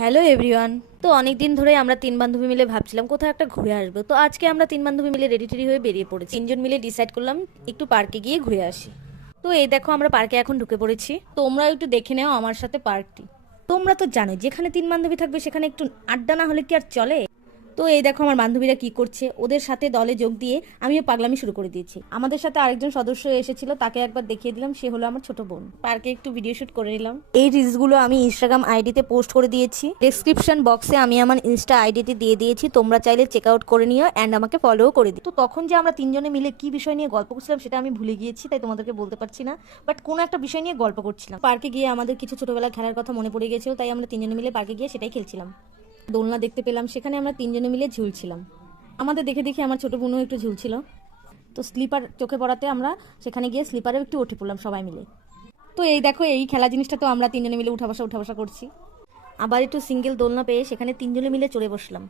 Hello everyone. তো অনেক দিন ধরে আমরা তিন বান্ধবী মিলে ভাবছিলাম কোথাও একটা ঘুরে আসব। তো আজকে আমরা তিন বান্ধবী মিলে রেডি টেডি হয়ে বেরিয়ে পড়েছি। তিনজন মিলে ডিসাইড করলাম একটু পার্কে গিয়ে ঘুরে আসি। তো এই দেখো আমরা পার্কে এখন ঢুকে পড়েছি। তোমরা একটু দেখে নাও আমার সাথে পার্কটি তোমরা তো জানো যেখানে তিন বান্ধবী থাকবে সেখানে একটু আড্ডা না হলে কি আর চলে? তো এই দেখো আমার বান্ধবীরা কি করছে। ওদের সাথে দলে যোগ দিয়ে আমিও পাগলামি শুরু করে দিয়েছি। আমাদের সাথে আরেকজন সদস্য এসেছিল, তাকে একবার দেখিয়ে দিলাম, সে হলো আমার ছোট বোন। পার্কে একটু ভিডিও শুট করে নিলাম। এই রিলসগুলো আমি ইনস্টাগ্রাম আইডিতে পোস্ট করে দিয়েছি। ডেসক্রিপশন বক্সে আমি আমার ইনস্টা আইডিতে দিয়ে দিয়েছি, তোমরা চাইলে চেক আউট করে নিও অ্যান্ড আমাকে ফলোও করে দিও। তো তখন যে আমরা তিনজনে মিলে কি বিষয় নিয়ে গল্প করছিলাম, সেটা আমি ভুলে গিয়েছি, তাই তোমাদেরকে বলতে পারছি না। বাট কোনো একটা বিষয় নিয়ে গল্প করছিলাম। পার্কে গিয়ে আমাদের কিছু ছোটবেলার খেলার কথা মনে পড়ে গেছিল তাই আমরা তিনজনে মিলে পার্কে গিয়ে সেটাই খেলছিলাম। দোলনা দেখতে পেলাম সেখানে আমরা তিনজনে মিলে ঝুলছিলাম। আমাদের দেখে দেখে আমার ছোট বোনও একটু ঝুলছিল। তো স্লিপার চোখে পড়াতে আমরা সেখানে গিয়ে স্লিপারেও একটু উঠে পড়লাম সবাই মিলে। তো এই দেখো এই খেলা জিনিসটা তো আমরা তিনজনে মিলে উঠা বসা উঠা বসা করছি। আবার একটু সিঙ্গেল দোলনা পেয়ে সেখানে তিনজনে মিলে চড়ে বসলাম।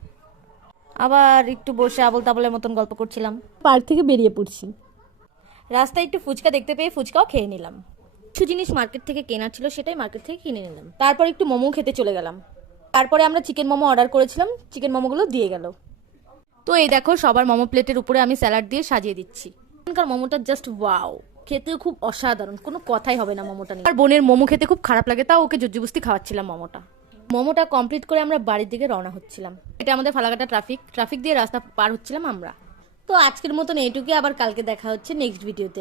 আবার একটু বসে আবল তাবলের মতন গল্প করছিলাম। পার্ক থেকে বেরিয়ে পড়ছি। রাস্তায় একটু ফুচকা দেখতে পেয়ে ফুচকাও খেয়ে নিলাম। কিছু জিনিস মার্কেট থেকে কেনার ছিল সেটাই মার্কেট থেকে কিনে নিলাম। তারপর একটু মোমো খেতে চলে গেলাম। তারপরে আমরা চিকেন মোমো অর্ডার করেছিলাম চিকেন মোমোগুলো দিয়ে গেল। তো এই দেখো, সবার মোমো প্লেটের উপরে আমি স্যালাড দিয়ে সাজিয়ে দিচ্ছি। এখানকার মোমোটা জাস্ট ওয়াও খেতে খুব অসাধারণ, কোনো কথাই হবে না মোমোটা আর বোনের মোমো খেতে খুব খারাপ লাগে, তাও ওকে জজ্জুবস্তি খাওয়াচ্ছিলাম মোমোটা। মোমোটা কমপ্লিট করে আমরা বাড়ির দিকে রওনা হচ্ছিলাম। এটা আমাদের ফালাকাটা ট্রাফিক ট্রাফিক দিয়ে রাস্তা পার হচ্ছিলাম আমরা। তো আজকের মতন এইটুকুই, আবার কালকে দেখা হচ্ছে নেক্সট ভিডিওতে